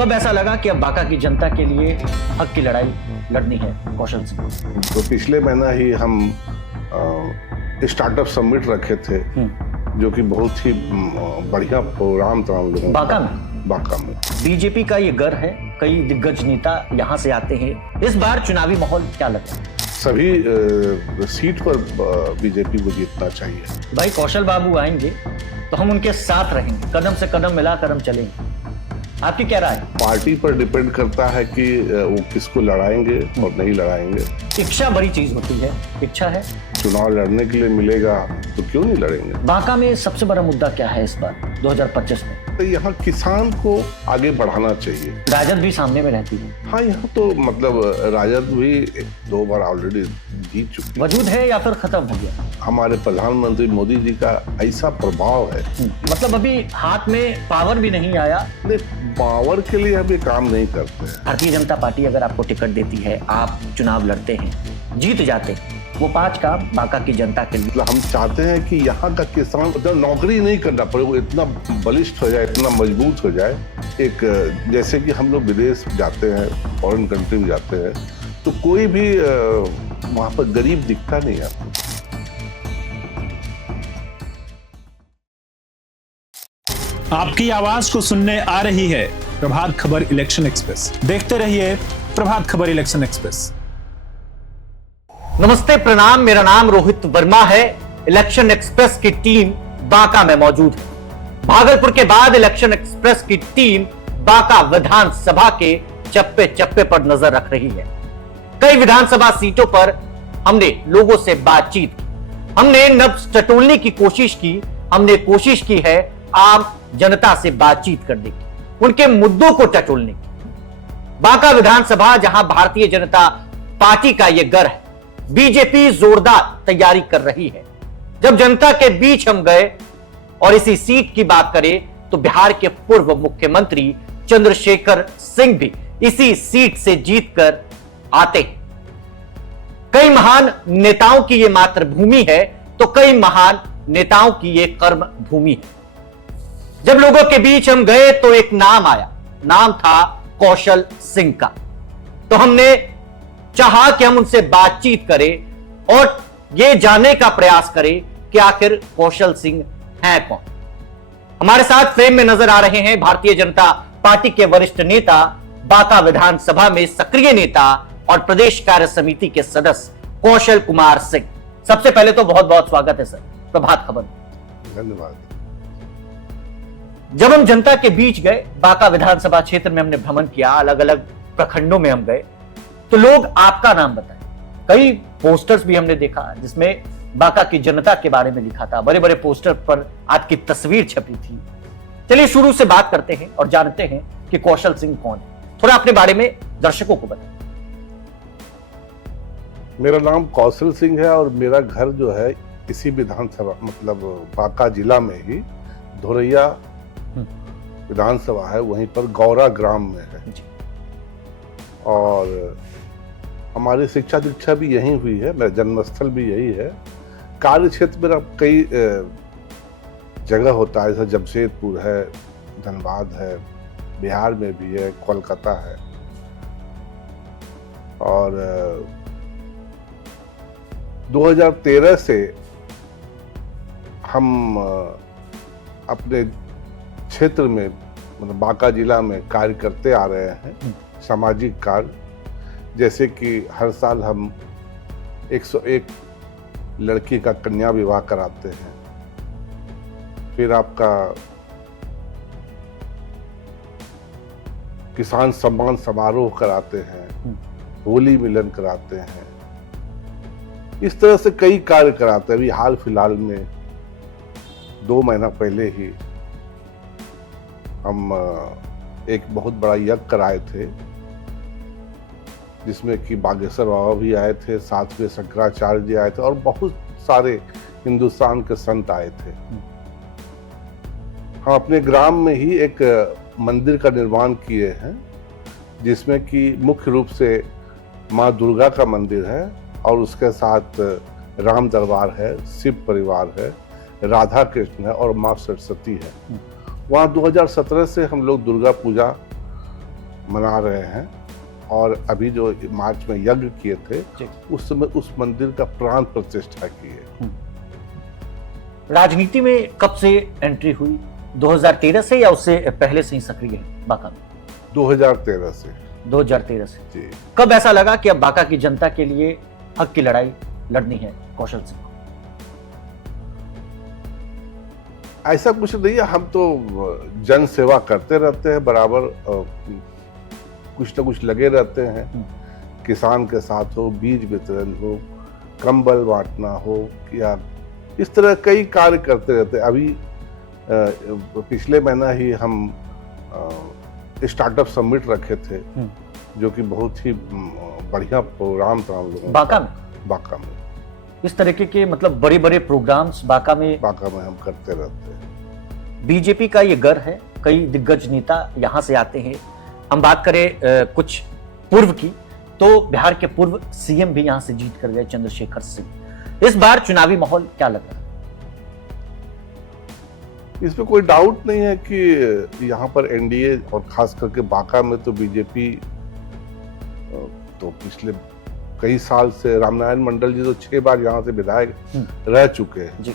कब ऐसा लगा कि अब बांका की जनता के लिए हक की लड़ाई लड़नी है कौशल सिंह? तो पिछले महीना ही हम स्टार्टअप समिट रखे थे, जो कि बहुत ही बढ़िया प्रोग्राम था हम लोगों बांका में। बांका में बीजेपी का ये घर है, कई दिग्गज नेता यहाँ से आते हैं। इस बार चुनावी माहौल क्या लगता है? सभी सीट पर बीजेपी को जीतना चाहिए। भाई कौशल बाबू आएंगे तो हम उनके साथ रहेंगे, कदम से कदम मिलाकर हम चलेंगे। आपकी क्या राय है? पार्टी पर डिपेंड करता है कि वो किसको लड़ाएंगे और नहीं लड़ाएंगे। इच्छा बड़ी चीज होती है, इच्छा है। चुनाव लड़ने के लिए मिलेगा तो क्यों नहीं लड़ेंगे। बांका में सबसे बड़ा मुद्दा क्या है इस बार 2025 में? तो यहाँ किसान को आगे बढ़ाना चाहिए। राजद भी सामने में रहती है। हाँ, यहाँ तो मतलब राजद भी 2 बार ऑलरेडी जीत चुकी है। वजूद है या फिर खत्म हो गया? हमारे प्रधानमंत्री मोदी जी का ऐसा प्रभाव है। मतलब अभी हाथ में पावर भी नहीं आया। नहीं, पावर के लिए अभी काम नहीं करते हैं। भारतीय जनता पार्टी अगर आपको टिकट देती है, आप चुनाव लड़ते हैं, जीत जाते हैं, वो 5 काम बांका की जनता के लिए। मतलब हम चाहते हैं कि यहाँ का किसान मतलब नौकरी नहीं करना पड़े, वो इतना बलिष्ठ हो जाए, इतना मजबूत हो जाए। एक जैसे कि हम लोग विदेश जाते हैं, फॉरेन कंट्री में जाते हैं, तो कोई भी वहाँ पर गरीब दिखता नहीं है। आपकी आवाज को सुनने आ रही है प्रभात खबर इलेक्शन एक्सप्रेस। देखते रहिए प्रभात खबर इलेक्शन एक्सप्रेस। नमस्ते, प्रणाम। मेरा नाम रोहित वर्मा है। इलेक्शन एक्सप्रेस की टीम बांका में मौजूद है। भागलपुर के बाद इलेक्शन एक्सप्रेस की टीम बांका विधानसभा के चप्पे चप्पे पर नजर रख रही है। कई विधानसभा सीटों पर हमने लोगों से बातचीत की, हमने नब्ज टटोलने की कोशिश की, हमने कोशिश की है आम जनता से बातचीत करने की, उनके मुद्दों को टटोलने की। बांका विधानसभा जहां भारतीय जनता पार्टी का यह घर है, बीजेपी जोरदार तैयारी कर रही है। जब जनता के बीच हम गए और इसी सीट की बात करें तो बिहार के पूर्व मुख्यमंत्री चंद्रशेखर सिंह भी इसी सीट से जीतकर आते हैं। कई महान नेताओं की यह मातृभूमि है तो कई महान नेताओं की यह कर्म भूमि है। जब लोगों के बीच हम गए तो एक नाम आया, नाम था कौशल सिंह का। तो हमने चाहा कि हम उनसे बातचीत करें और यह जानने का प्रयास करें कि आखिर कौशल सिंह हैं कौन। हमारे साथ फ्रेम में नजर आ रहे हैं भारतीय जनता पार्टी के वरिष्ठ नेता, बांका विधानसभा में सक्रिय नेता और प्रदेश कार्य समिति के सदस्य कौशल कुमार सिंह। सबसे पहले तो बहुत बहुत स्वागत है सर प्रभात खबर में। धन्यवाद। जब हम जनता के बीच गए, बांका विधानसभा क्षेत्र में हमने भ्रमण किया, अलग अलग प्रखंडों में हम गए, तो लोग आपका नाम बताए। कई पोस्टर्स भी हमने देखा जिसमें बांका की जनता के बारे में लिखा था, बड़े बड़े पोस्टर पर आपकी तस्वीर छपी थी। चलिए शुरू से बात करते हैं और जानते हैं कि कौशल सिंह कौन है। थोड़ा अपने बारे में दर्शकों को बताएं। मेरा नाम कौशल सिंह है और मेरा घर जो है इसी विधानसभा मतलब बांका जिला में ही धोरैया विधानसभा है, वहीं पर गौरा ग्राम में है। और हमारी शिक्षा दीक्षा भी यहीं हुई है, मेरा जन्मस्थल भी यही है। कार्य क्षेत्र मेरा कई जगह होता है, जैसे जमशेदपुर है, धनबाद है, बिहार में भी है, कोलकाता है। और 2013 से हम अपने क्षेत्र में मतलब बांका जिला में कार्य करते आ रहे हैं, सामाजिक कार्य। जैसे कि हर साल हम 101 लड़की का कन्या विवाह कराते हैं, फिर आपका किसान सम्मान समारोह कराते हैं, होली मिलन कराते हैं, इस तरह से कई कार्य कराते हैं। अभी हाल फिलहाल में 2 महीना पहले ही हम एक बहुत बड़ा यज्ञ कराए थे, जिसमें कि बागेश्वर बाबा भी आए थे, साथ में शंकराचार्य जी आए थे और बहुत सारे हिंदुस्तान के संत आए थे। हम अपने ग्राम में ही एक मंदिर का निर्माण किए हैं, जिसमें कि मुख्य रूप से माँ दुर्गा का मंदिर है और उसके साथ राम दरबार है, शिव परिवार है, राधा कृष्ण है और माँ सरस्वती है। वहाँ 2017 से हम लोग दुर्गा पूजा मना रहे हैं। और अभी जो मार्च में यज्ञ किए थे जी। उस समय उस मंदिर का प्राण प्रतिष्ठा किए। राजनीति में कब से एंट्री हुई? 2013 से या उससे पहले से ही सक्रिय है बांका में? 2013 से। 2013 से। जी। कब ऐसा लगा कि अब बांका की जनता के लिए हक की लड़ाई लड़नी है कौशल सिंह को? ऐसा कुछ नहीं है, हम तो जन सेवा करते रहते हैं बराबर, कुछ ना कुछ लगे रहते हैं। किसान के साथ हो, बीज वितरण हो, कंबल बांटना हो, या इस तरह कई कार्य करते रहते हैं। अभी पिछले महीना ही हम स्टार्टअप समिट रखे थे, जो कि बहुत ही बढ़िया प्रोग्राम था हम लोगों बांका में। बांका में इस तरीके के मतलब बड़े बड़े प्रोग्राम्स बांका में हम करते रहते हैं। बीजेपी का ये गर है, कई दिग्गज नेता यहाँ से आते हैं। हम बात करें कुछ पूर्व की, तो बिहार के पूर्व सीएम भी यहाँ से जीत कर गए, चंद्रशेखर सिंह। इस बार चुनावी माहौल क्या लग रहा है? इसमें कोई डाउट नहीं है कि यहाँ पर एनडीए और खास करके बांका में तो बीजेपी तो पिछले कई साल से, रामनारायण मंडल जी तो 6 बार यहाँ से विधायक रह चुके हैं जी।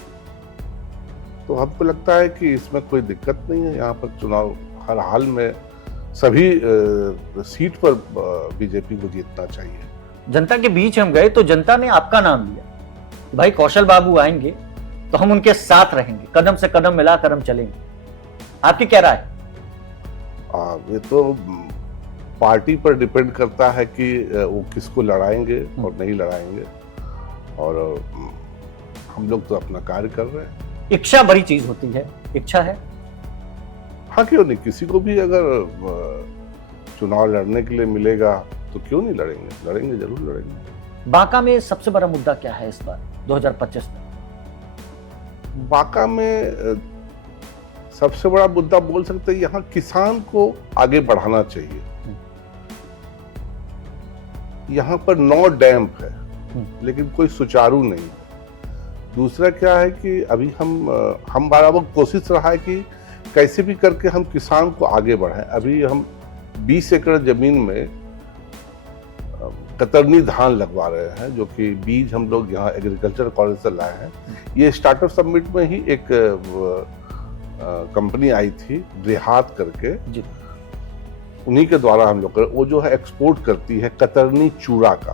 तो हमको लगता है कि इसमें कोई दिक्कत नहीं है। यहाँ पर चुनाव हर हाल में सभी सीट पर बीजेपी को जीतना चाहिए। जनता के बीच हम गए तो जनता ने आपका नाम लिया, भाई कौशल बाबू आएंगे तो हम उनके साथ रहेंगे, कदम से कदम मिलाकर हम चलेंगे। आपकी क्या राय? ये तो पार्टी पर डिपेंड करता है कि वो किसको लड़ाएंगे और नहीं लड़ाएंगे, और हम लोग तो अपना कार्य कर रहे हैं। इच्छा बड़ी चीज होती है, इच्छा है। हाँ, क्यों नहीं, किसी को भी अगर चुनाव लड़ने के लिए मिलेगा तो क्यों नहीं लड़ेंगे, लड़ेंगे, जरूर लड़ेंगे। बांका में सबसे बड़ा मुद्दा क्या है इस बार 2025 में? बांका में सबसे बड़ा मुद्दा बोल सकते हैं, यहाँ किसान को आगे बढ़ाना चाहिए। यहाँ पर 9 डैम है लेकिन कोई सुचारू नहीं है। दूसरा क्या है कि अभी हम बराबर कोशिश रहा है कि कैसे भी करके हम किसान को आगे बढ़ाएं। अभी हम 20 एकड़ जमीन में कतरनी धान लगवा रहे हैं, जो कि बीज हम लोग यहाँ एग्रीकल्चर कॉलेज से लाए हैं। ये स्टार्टअप समिट में ही एक कंपनी आई थी देहात करके जी। उन्हीं के द्वारा हम लोग वो जो है एक्सपोर्ट करती है कतरनी चूड़ा का।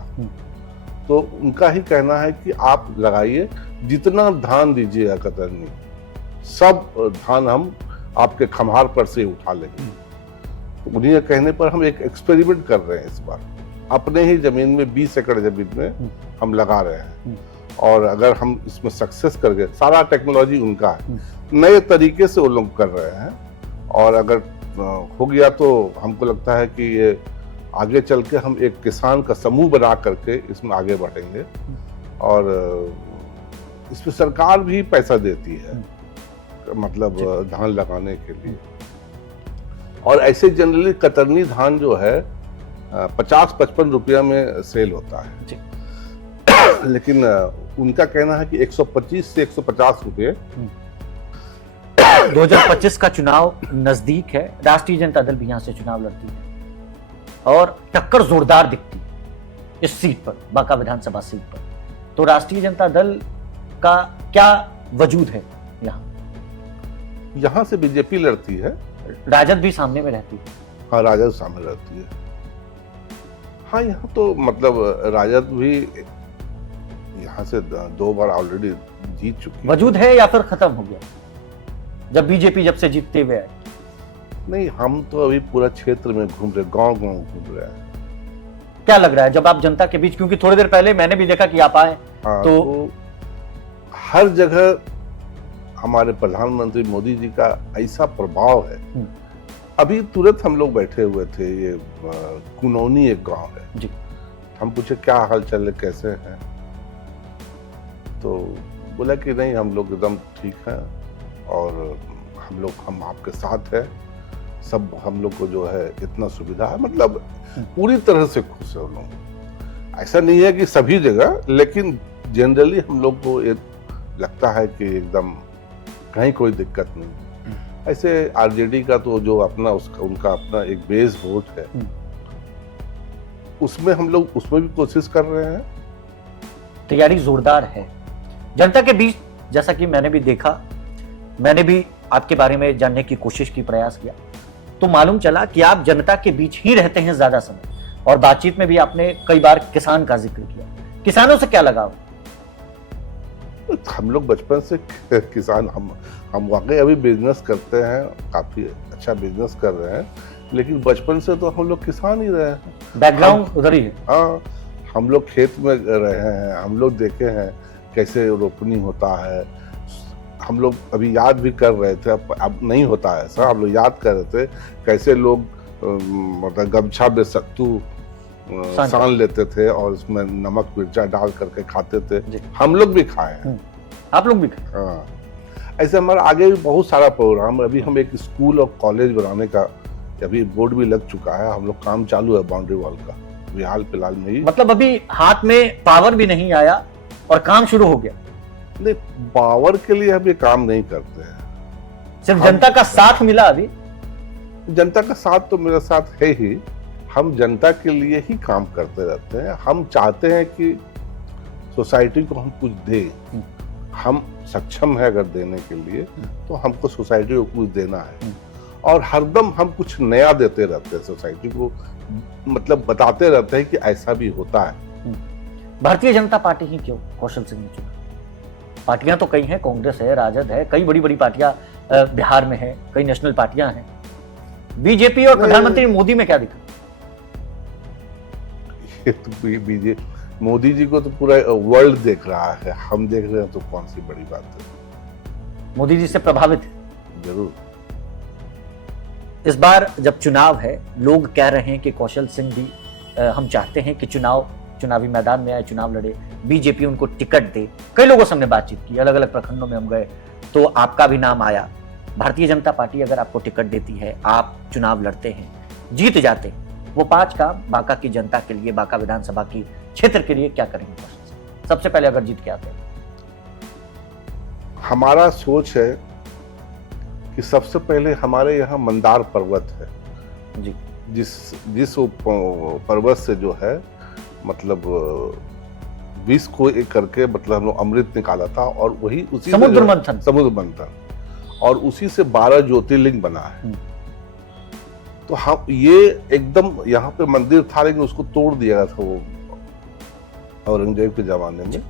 तो उनका ही कहना है कि आप लगाइए, जितना धान दीजिएगा कतरनी, सब धान हम आपके खम्हार पर से उठा लेंगे। तो उन्हीं के कहने पर हम एक एक्सपेरिमेंट कर रहे हैं इस बार, अपने ही जमीन में 20 एकड़ जमीन में हम लगा रहे हैं। और अगर हम इसमें सक्सेस कर गए, सारा टेक्नोलॉजी उनका है, नए तरीके से वो लोग कर रहे हैं, और अगर हो गया तो हमको लगता है कि ये आगे चल के हम एक किसान का समूह बना करके इसमें आगे बढ़ेंगे। और इसमें सरकार भी पैसा देती है, मतलब धान लगाने के लिए। और ऐसे जनरली कतरनी धान जो है 50-55 रुपया में सेल होता है जी। लेकिन उनका कहना है कि 125 से 150 रुपये। 2025 का चुनाव नजदीक है, राष्ट्रीय जनता दल भी यहां से चुनाव लड़ती है और टक्कर जोरदार दिखती है इस सीट पर, बांका विधानसभा सीट पर। तो राष्ट्रीय जनता दल का क्या वजूद है यहाँ से बीजेपी लड़ती है, राजद भी सामने में रहती है। हाँ, राजद सामने रहती है। हाँ, यहाँ तो मतलब राजद भी यहाँ से 2 बार ऑलरेडी जीत चुकी है। वजूद है या फिर खत्म हो गया जब बीजेपी जब से जीतते हुए आए? नहीं, हम तो अभी पूरा क्षेत्र में घूम रहे, गांव-गांव घूम रहे हैं। क्या लग रहा है जब आप जनता के बीच, क्योंकि थोड़ी देर पहले मैंने भी देखा कि आप आए। हाँ, तो हर जगह हमारे प्रधानमंत्री मोदी जी का ऐसा प्रभाव है। अभी तुरंत हम लोग बैठे हुए थे, ये कुनौनी एक गांव है जी। हम पूछे क्या हाल चाल है, कैसे हैं, तो बोला कि नहीं, हम लोग एकदम ठीक हैं और हम आपके साथ हैं। सब हम लोग को जो है इतना सुविधा है, मतलब पूरी तरह से खुश है लोग। ऐसा नहीं है कि सभी जगह, लेकिन जनरली हम लोग को ये लगता है कि एकदम कहीं कोई दिक्कत नहीं। ऐसे आरजेडी का तो जो अपना उनका अपना एक बेस वोट है, उसमें हम लोग उसमें भी कोशिश कर रहे हैं। तैयारी जोरदार है जनता के बीच। जैसा कि मैंने भी देखा, मैंने भी आपके बारे में जानने की कोशिश की, प्रयास किया, तो मालूम चला कि आप जनता के बीच ही रहते हैं ज्यादा समय, और बातचीत में भी आपने कई बार किसान का जिक्र किया। किसानों से क्या लगाव? हम लोग बचपन से किसान, हम वाकई अभी बिजनेस करते हैं, काफी अच्छा बिजनेस कर रहे हैं, लेकिन बचपन से तो हम लोग किसान ही रहे हैं। बैकग्राउंड उधर ही है। हाँ, हम लोग खेत में रहे हैं, हम लोग देखे हैं कैसे रोपनी होता है। हम लोग अभी याद भी कर रहे थे, अब नहीं होता है ऐसा, हम लोग याद कर रहे थे कैसे लोग मतलब गमछा में सत्तू सान लेते थे और उसमें नमक मिर्चा डाल करके खाते थे। हम लोग भी खाए हैं। आप लोग भी खाए? हाँ, ऐसे हमारा आगे भी बहुत सारा प्रोग्राम। अभी हम एक स्कूल और कॉलेज बनाने का अभी बोर्ड भी लग चुका है, हम लोग काम चालू है बाउंड्री वॉल का, अभी हाल फिलहाल में ही। मतलब अभी हाथ में पावर भी नहीं आया और काम शुरू हो गया? नहीं, पावर के लिए हम ये काम नहीं करते हैं, सिर्फ जनता का साथ मिला। अभी जनता का साथ तो मेरे साथ है ही, हम जनता के लिए ही काम करते रहते हैं। हम चाहते हैं कि सोसाइटी को हम कुछ दें, हम सक्षम है अगर देने के लिए, तो हमको सोसाइटी को कुछ देना है, और हरदम हम कुछ नया देते रहते हैं सोसाइटी को, मतलब बताते रहते हैं कि ऐसा भी होता है। भारतीय जनता पार्टी ही क्यों कौशल सिंह ने चुना? पार्टियां तो कई हैं, कांग्रेस है, राजद है, कई बड़ी बड़ी पार्टियां बिहार में है, कई नेशनल पार्टियां हैं। बीजेपी और प्रधानमंत्री मोदी में क्या दिखा? ये तो बीजेपी, मोदी जी को तो पूरा वर्ल्ड देख रहा है, हम देख रहे हैं तो कौन सी बड़ी बात है। मोदी जी से प्रभावित है? जरूर। इस बार जब चुनाव है, लोग कह रहे हैं कि कौशल सिंह भी हम चाहते हैं कि चुनावी मैदान में आए, चुनाव लड़े, बीजेपी उनको टिकट दे। कई लोगों से हमने बातचीत की, अलग अलग प्रखंडों में हम गए, तो आपका भी नाम आया। भारतीय जनता पार्टी अगर आपको टिकट देती है, आप चुनाव लड़ते हैं, जीत जाते हैं, वो 5 काम बांका की जनता के लिए, बांका विधानसभा की क्षेत्र के लिए क्या करेंगे कौशल सिंह? सबसे पहले अगर जीत के आते हैं। हमारा सोच है कि सबसे पहले हमारे यहाँ मंदार पर्वत है जी, जिस पर्वत से जो है मतलब विष को एक करके मतलब हम लोग अमृत निकाला था, और वही उसी समुद्र मंथन, और उसी से 12 ज्योतिर्लिंग बना है। तो हम ये एकदम यहाँ पे मंदिर था, लेकिन उसको तोड़ दिया गया था वो औरंगजेब के जमाने में।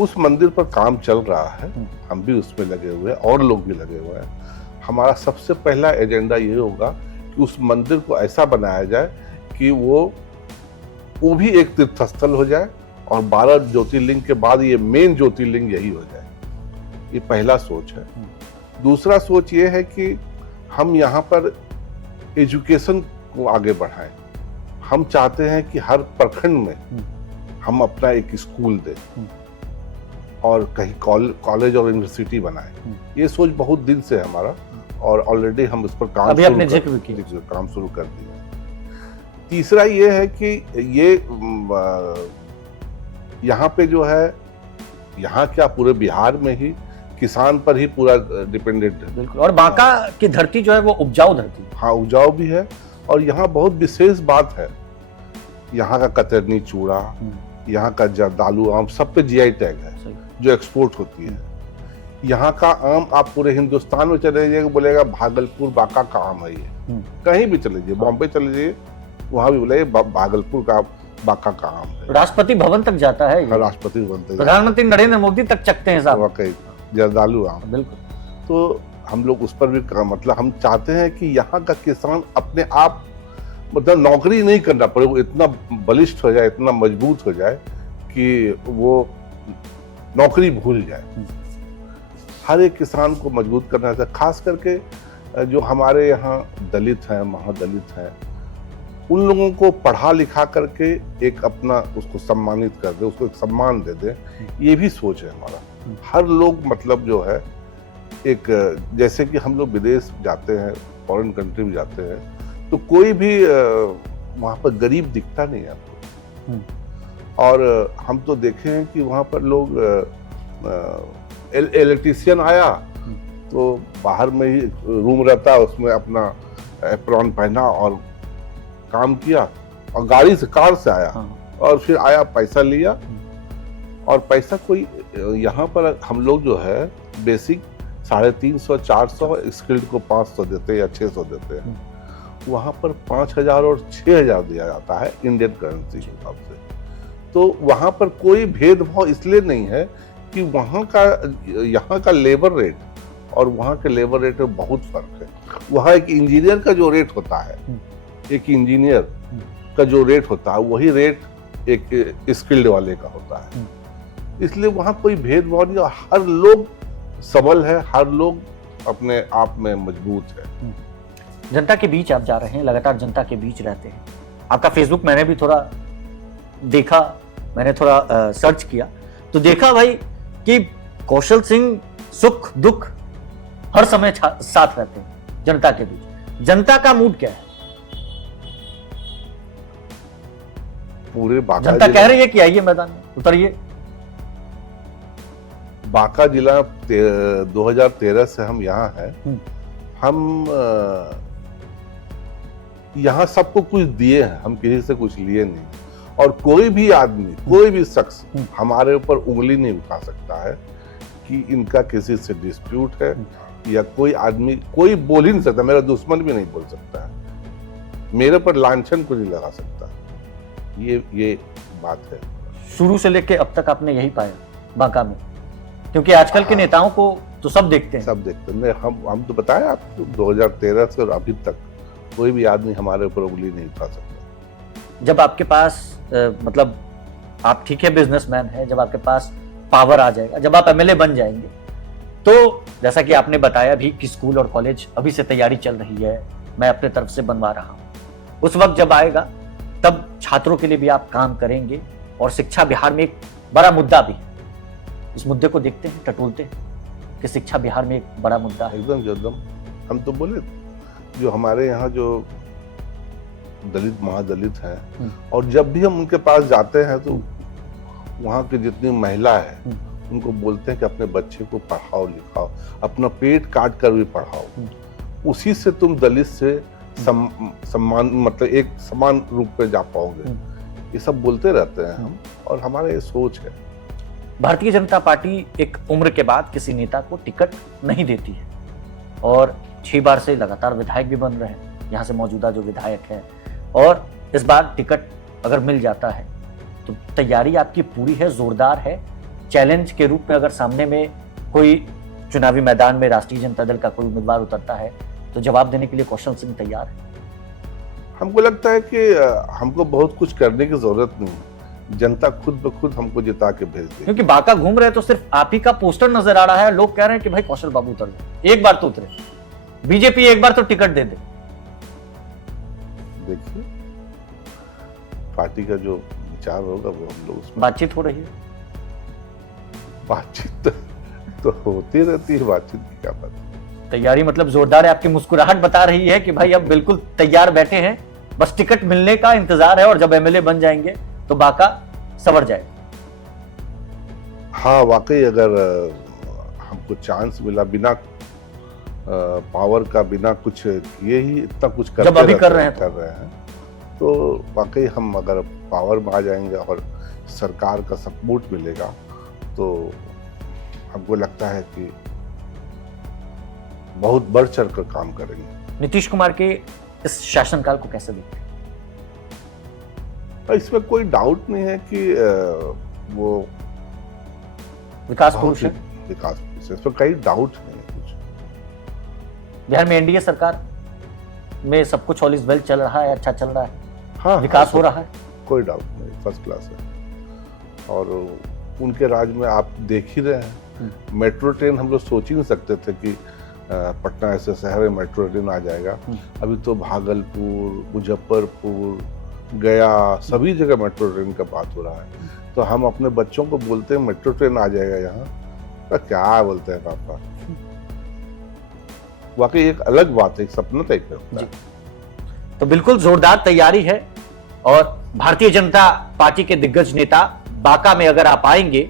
उस मंदिर पर काम चल रहा है, हम भी उसमें लगे हुए हैं और लोग भी लगे हुए हैं। हमारा सबसे पहला एजेंडा ये होगा कि उस मंदिर को ऐसा बनाया जाए कि वो भी एक तीर्थस्थल हो जाए, और 12 ज्योतिर्लिंग के बाद ये मेन ज्योतिर्लिंग यही हो जाए। ये पहला सोच है। दूसरा सोच ये है कि हम यहाँ पर एजुकेशन को आगे बढ़ाएं। हम चाहते हैं कि हर प्रखंड में हम अपना एक स्कूल दें और कहीं कॉलेज और यूनिवर्सिटी बनाएं। ये सोच बहुत दिन से है हमारा, और ऑलरेडी हम इस पर काम शुरू कर दिए। तीसरा ये है कि ये यहाँ पे जो है, यहाँ क्या पूरे बिहार में ही किसान पर ही पूरा डिपेंडेंट है। बिल्कुल। और बांका की धरती जो है वो उपजाऊ धरती। हाँ, उपजाऊ भी है, और यहाँ बहुत विशेष बात है, यहाँ का कतरनी चूड़ा, यहाँ का जर्दालू आम, सब पे जीआई टैग है जो एक्सपोर्ट होती है। यहाँ का आम आप पूरे हिंदुस्तान में चले जाइए, बोलेगा भागलपुर बांका का आम है ये। कहीं भी चले जाइए, बॉम्बे चले जाइए, वहां भी बोले भागलपुर का बांका का आम है। राष्ट्रपति भवन तक जाता है ये। राष्ट्रपति भवन तक, प्रधानमंत्री नरेंद्र मोदी तक चखते हैं साहब, वाकई जर्दालू आम। बिल्कुल। तो हम लोग उस पर भी मतलब हम चाहते हैं कि यहाँ का किसान अपने आप मतलब नौकरी नहीं करना पड़े, वो इतना बलिष्ठ हो जाए, इतना मजबूत हो जाए कि वो नौकरी भूल जाए। हर एक किसान को मजबूत करना चाहिए, खास करके जो हमारे यहाँ दलित हैं, महादलित हैं, उन लोगों को पढ़ा लिखा करके एक अपना उसको सम्मानित कर दे, उसको एक सम्मान दे दे। ये भी सोच है हमारा। हर लोग मतलब जो है एक, जैसे कि हम लोग विदेश जाते हैं, फॉरेन कंट्री में जाते हैं, तो कोई भी वहाँ पर गरीब दिखता नहीं है आपको। और हम तो देखे हैं कि वहाँ पर लोग इलेक्ट्रीशियन आया, तो बाहर में ही रूम रहता, उसमें अपना एप्रॉन पहना और काम किया और गाड़ी से, कार से आया। हाँ। और फिर आया, पैसा लिया, और पैसा कोई यहाँ पर हम लोग जो है बेसिक 350 400, स्किल्ड को 500 देते हैं या 600 देते हैं। वहाँ पर 5000 और 6000 दिया जाता है इंडियन करेंसी के हिसाब से। तो वहाँ पर कोई भेदभाव इसलिए नहीं है कि वहाँ का, यहाँ का लेबर रेट और वहाँ के लेबर रेट में बहुत फर्क है। वहाँ एक इंजीनियर का जो रेट होता है, एक इंजीनियर का जो रेट होता है, वही रेट एक स्किल्ड वाले का होता है। इसलिए वहाँ कोई भेदभाव नहीं, और हर लोग सबल है, हर लोग अपने आप में मजबूत है। जनता के बीच आप जा रहे हैं, लगातार जनता के बीच रहते हैं। आपका फेसबुक मैंने भी थोड़ा देखा, मैंने थोड़ा सर्च किया, तो देखा भाई कि कौशल सिंह सुख दुख हर समय साथ रहते हैं जनता के बीच। जनता का मूड क्या है? पूरे बांका जनता कह रही है कि आइए मैदान में उतरिए। बांका जिला 2013 से हम यहाँ हैं। हम यहाँ सबको कुछ दिए हैं, हम किसी से कुछ लिए नहीं। और कोई भी आदमी, कोई भी शख्स हमारे ऊपर उंगली नहीं उठा सकता है कि इनका किसी से डिस्प्यूट है, या कोई आदमी, कोई बोल ही नहीं सकता, मेरा दुश्मन भी नहीं बोल सकता है, मेरे पर लांछन को नहीं लगा सकता। ये बात है। शुरू से लेके अब तक आपने यही पाया बांका में? क्योंकि आजकल के नेताओं को तो सब देखते हैं। सब देखते हैं। हम तो बताया आपको, 2013 से और अभी तक कोई भी आदमी हमारे ऊपर उंगली नहीं उठा सकता। जब आपके पास मतलब आप ठीक है बिजनेसमैन है, जब आपके पास पावर आ जाएगा, जब आप एमएलए बन जाएंगे, तो जैसा कि आपने बताया भी कि स्कूल और कॉलेज अभी से तैयारी चल रही है, मैं अपने तरफ से बनवा रहा हूं, उस वक्त जब आएगा तब छात्रों के लिए भी आप काम करेंगे। और शिक्षा बिहार में एक बड़ा मुद्दा भी है, इस मुद्दे को देखते हैं, टटोलते हैं कि शिक्षा बिहार में एक बड़ा मुद्दा है। एकदम हम तो बोले, जो हमारे यहाँ जो दलित महादलित हैं, और जब भी हम उनके पास जाते हैं तो वहाँ की जितनी महिला है उनको बोलते हैं कि अपने बच्चे को पढ़ाओ लिखाओ, अपना पेट काट कर भी पढ़ाओ, उसी से तुम दलित से सम्मान, मतलब एक समान रूप पे जा पाओगे। ये सब बोलते रहते हैं हम, और हमारा ये सोच है। भारतीय जनता पार्टी एक उम्र के बाद किसी नेता को टिकट नहीं देती है, और 6 बार से लगातार विधायक भी बन रहे हैं यहाँ से मौजूदा जो विधायक है। और इस बार टिकट अगर मिल जाता है तो तैयारी आपकी पूरी है, जोरदार है। चैलेंज के रूप में अगर सामने में कोई चुनावी मैदान में राष्ट्रीय जनता दल का कोई उम्मीदवार उतरता है तो जवाब देने के लिए कौशल सिंह तैयार है। हमको लगता है कि हमको बहुत कुछ करने की जरूरत नहीं है, जनता खुद ब खुद हमको जिता के भेज देगी। क्योंकि बांका घूम रहे तो सिर्फ आप ही का पोस्टर नजर आ रहा है, लोग कह रहे हैं कि भाई कौशल बाबू उतर जाए, एक बार तो उतरे, बीजेपी एक बार तो टिकट दे दे। देखिए, पार्टी का जो विचार होगा वो हम लोग उसमें बातचीत हो रही है। बातचीत तो होती रहती है, बातचीत की क्या बात। तैयारी मतलब जोरदार है, आपकी मुस्कुराहट बता रही है कि भाई अब बिल्कुल तैयार बैठे हैं, बस टिकट मिलने का इंतजार है, और जब एमएलए बन जाएंगे तो बांका सवर जाएगा। हाँ, वाकई अगर हमको चांस मिला, बिना पावर का, बिना कुछ किए ही इतना कुछ करते जब अभी कर रहे हैं तो वाकई हम अगर पावर में आ जाएंगे और सरकार का सपोर्ट मिलेगा तो हमको लगता है कि बहुत बढ़ चढ़ कर काम करेंगे। नीतीश कुमार के इस शासनकाल को कैसे देखते हैं? इसमें कोई डाउट नहीं है कि वो विकास पुरुष है, विकास पुरुष है, इसमें कहीं डाउट नहीं है कुछ। बिहार में एनडीए सरकार में सब कुछ ऑल इज वेल चल रहा है, अच्छा चल रहा है, हाँ, विकास हो रहा है, कोई डाउट नहीं, फर्स्ट क्लास है। और उनके राज में आप देख ही रहे हैं, मेट्रो ट्रेन हम लोग सोच ही नहीं सकते थे कि पटना ऐसे शहर में मेट्रो ट्रेन आ जाएगा। अभी तो भागलपुर, मुजफ्फरपुर, गया, सभी जगह मेट्रो ट्रेन का बात हो रहा है। तो हम अपने बच्चों को बोलते हैं मेट्रो ट्रेन आ जाएगा यहाँ, तो क्या बोलते हैं पापा। वाकई एक अलग बात है, एक सपना टाइप का होता है। तो बिल्कुल जोरदार तैयारी है, और भारतीय जनता पार्टी के दिग्गज नेता बांका में अगर आप आएंगे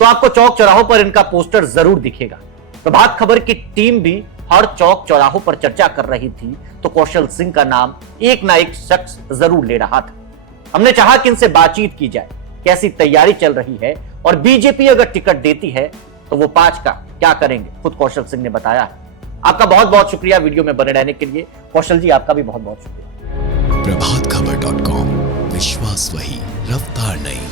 तो आपको चौक चौराहों पर इनका पोस्टर जरूर दिखेगा। प्रभात खबर की टीम भी हर चौक चौराहों पर चर्चा कर रही थी तो कौशल सिंह का नाम एक ना एक शख्स जरूर ले रहा था। हमने चाहा कि इनसे बातचीत की जाए, कैसी तैयारी चल रही है और बीजेपी अगर टिकट देती है तो वो 5 का क्या करेंगे, खुद कौशल सिंह ने बताया है। आपका बहुत बहुत शुक्रिया वीडियो में बने रहने के लिए। कौशल जी, आपका भी बहुत बहुत शुक्रिया। प्रभातखबर.com, विश्वास वही, रफ्तार नहीं।